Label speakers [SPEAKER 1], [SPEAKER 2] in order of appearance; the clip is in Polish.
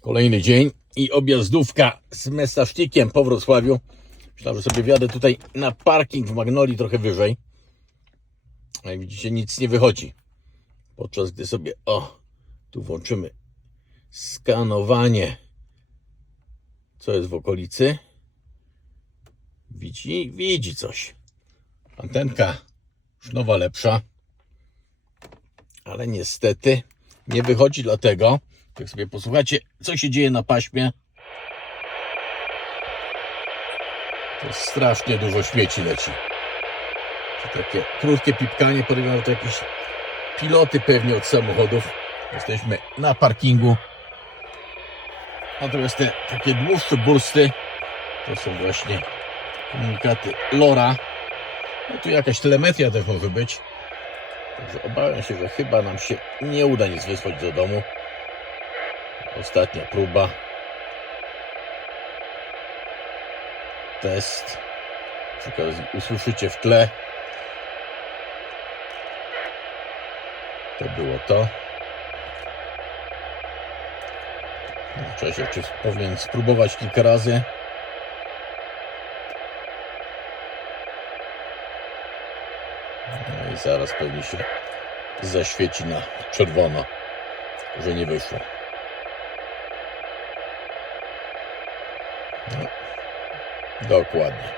[SPEAKER 1] Kolejny dzień i objazdówka z Mesasztikiem po Wrocławiu. Myślałem, że sobie wjadę tutaj na parking w Magnolii trochę wyżej. Jak widzicie, nic nie wychodzi. Podczas gdy sobie, o, tu włączymy skanowanie, co jest w okolicy. Widzi, widzi coś. Antenka już nowa, lepsza. Ale niestety nie wychodzi dlatego, jak sobie posłuchacie, co się dzieje na paśmie. To strasznie dużo śmieci leci. To takie krótkie pipkanie, podejrzewam, to jakieś piloty pewnie od samochodów. Jesteśmy na parkingu. Natomiast te takie dłuższe bursty to są właśnie komunikaty LoRa. No tu jakaś telemetria też może być. Także obawiam się, że chyba nam się nie uda nic wysłać do domu. Ostatnia próba. Test. Okazji usłyszycie w tle. To było to. Czasie czy powinien spróbować kilka razy. No i zaraz pewnie się zaświeci na czerwono, że nie wyszło. Dokładnie.